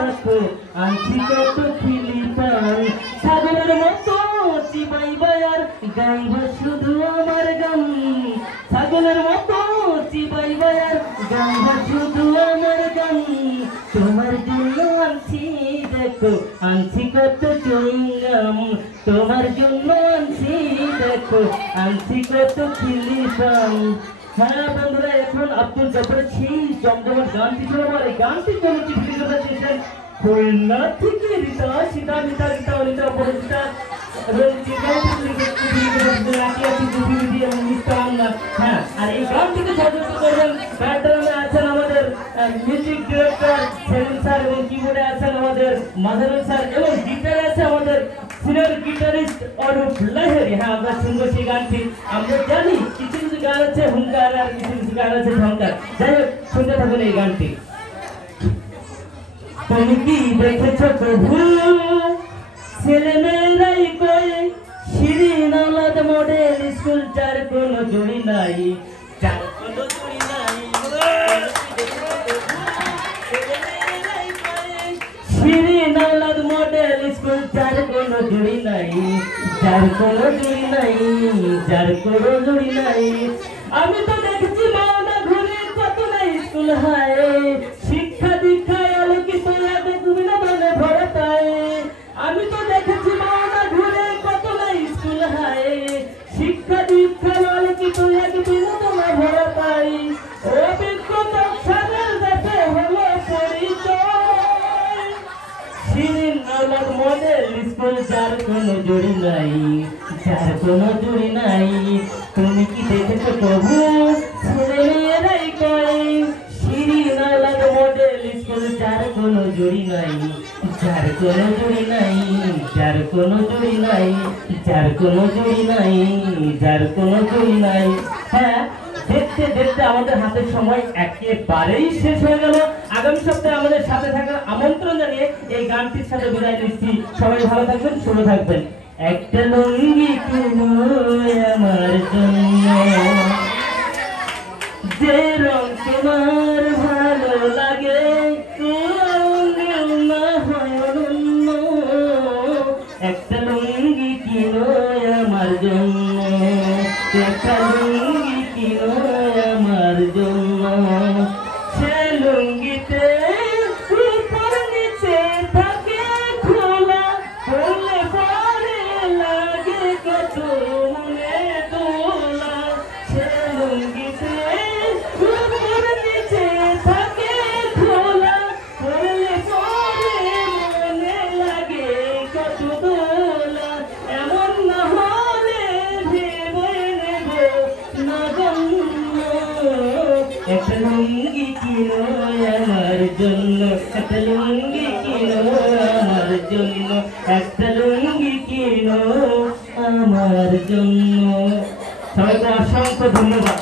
দেখো আনছি কত খিলি পান ছাগলের মতো চিবাইবা আর গাইবা শুধু আমার গান ছাগলের মতো চিবাইবা আর গাইবা শুধু আমার গান তোমার জন্য আনছি দেখো আনছি কত চুইংগাম তোমার জন্য আনছি দেখো আনছি কত খিলি পান। হ্যাঁ বন্ধুরা, এখন আব্দুল জব্বারের সেই জমজমাট গানটি ছিল আমার এই গানটি জন্য চিঠি করতে চেয়েছেন খুলনা থেকে রিতা সীতা মিতা রিতা অনিতা অপরাজিতা এবং হ্যাঁ, আর এই গানটিকে সহযোগিতা করবেন ব্যাকগ্রাউন্ডে আছেন আমাদের মিউজিক ডিরেক্টর সেলিম স্যার এবং কিবোর্ডে আছেন আমাদের মাজারুল স্যার এবং গিটারে আছে আমাদের সিনিয়র গিটারিস্ট অরূপ লাহিড়ী। হ্যাঁ, আমরা শুনবো সেই গানটি। আমরা জানি কিছু কিছু গান আছে হুঙ্কার আর কিছু কিছু গান আছে ঝঙ্কার। যাই হোক, শুনতে থাকুন এই গানটি। তুমি কি দেখেছ প্রভু ছেলে মেয়েরাই কয় শিরিন আওলাদ মডেল স্কুল যার কোনো জুড়ি নাই যার কোনো জুড়ি নাই শিরিন আওলাদ মডেল স্কুল যার কোনো জুড়ি নাই যার কোনো জুড়ি নাই যার কোনো জুড়ি নাই। আমি তো দেখছি মাওনা ঘুরে কত না স্কুল হায় শিক্ষা দীক্ষায় আলোকিত তুমি না মানে ভরা তাই। আমি তো দেখেছি মাওনা ঘুরে কত না স্কুল হায় শিক্ষা দীক্ষায় আলোকিত বিনোদনা ভরা তাই। অভিজ্ঞতা সাদের দেশে হলো পরিচয় শিরিন আওলাদ মডেল স্কুল যার কোনো জুড়ি নাই যার কোনো জুড়ি নাই। তুমি কি দেখেছো প্রভু ছেলে মেয়েরাই কয় শিরিন আওলাদ মডেল স্কুল যার কোনো জুড়ি নাই যার কোনো জুড়ি নাই যার কোনো জুড়ি নাই যার কোনো জুড়ি নাই যার কোনো জুড়ি নাই। হ্যাঁ, দেখতে দেখতে আমাদের হাতের সময় একেবারেই শেষ হয়ে গেল। আগামী সপ্তাহে আমাদের সাথে থাকার আমন্ত্রণ জানিয়ে এই গানটির সাথে বিদায় নিচ্ছি। সবাই ভালো থাকবেন, সুস্থ থাকবেন। একটা লুঙ্গি কিনো আমার জন্য যে রং তোমার ভালো লাগে না হয় অনন্য। একটা লুঙ্গি কিনো আমার জন্য একটা লুঙ্গি কিনো আমার জন্য। সে লুঙ্গিতে উপর নিচে থাকে খোলা বলে পরে লাগে কত মনে দোলা। সে লুঙ্গিতে উপর নিচে থাকে খোলা বলে পরে মনে লাগে কত দোলা। এমন না হলে ভেবে নেব না গণ্য। একটা লুঙ্গি কিনো আমার জন্য একটা লুঙ্গি কিনো আমার জন্য একটা লুঙ্গি কিনো আমার জন্য। সবাইকে অসংখ্য ধন্যবাদ।